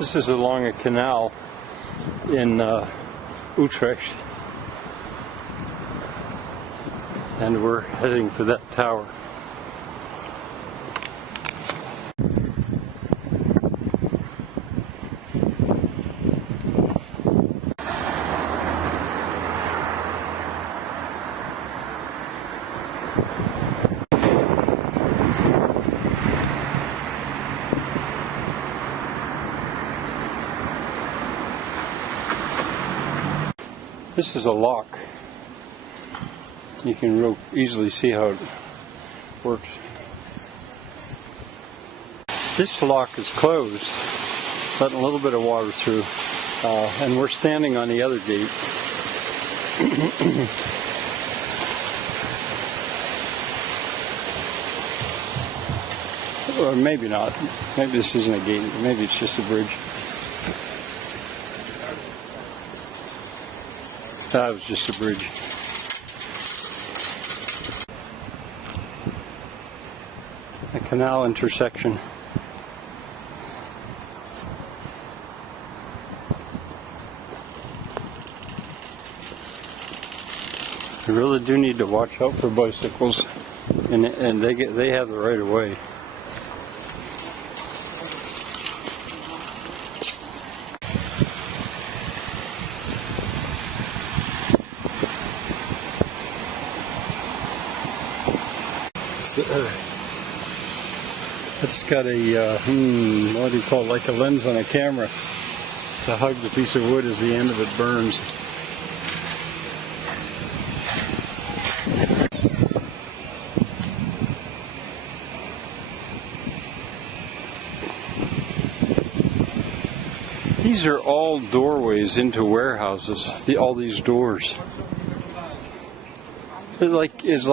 This is along a canal in Utrecht, and we're heading for that tower. This is a lock. You can real easily see how it works. This lock is closed, letting a little bit of water through, and we're standing on the other gate. Or maybe not. Maybe this isn't a gate. Maybe it's just a bridge. That was just a bridge. A canal intersection. You really do need to watch out for bicycles, and they have the right of way. It's got a, what do you call it, like a lens on a camera to hug the piece of wood as the end of it burns. These are all doorways into warehouses, all these doors. It's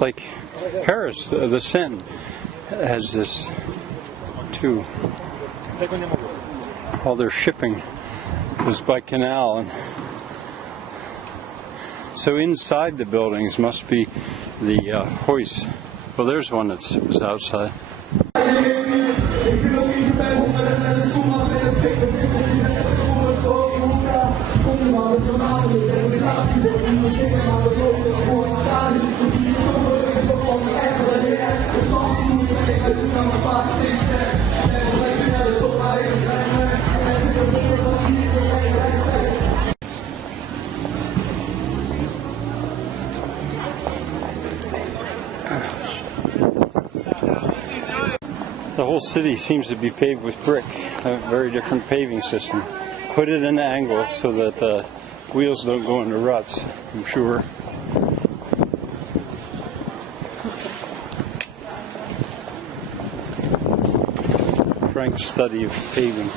like Paris, the Seine has this too. All their shipping is by canal, and so inside the buildings must be the hoist. Well, there's one that was outside. The whole city seems to be paved with brick, a very different paving system. Put it in an angle so that the wheels don't go into ruts, I'm sure. Frank's study of paving.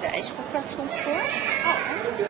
De ijskopkast stond voor.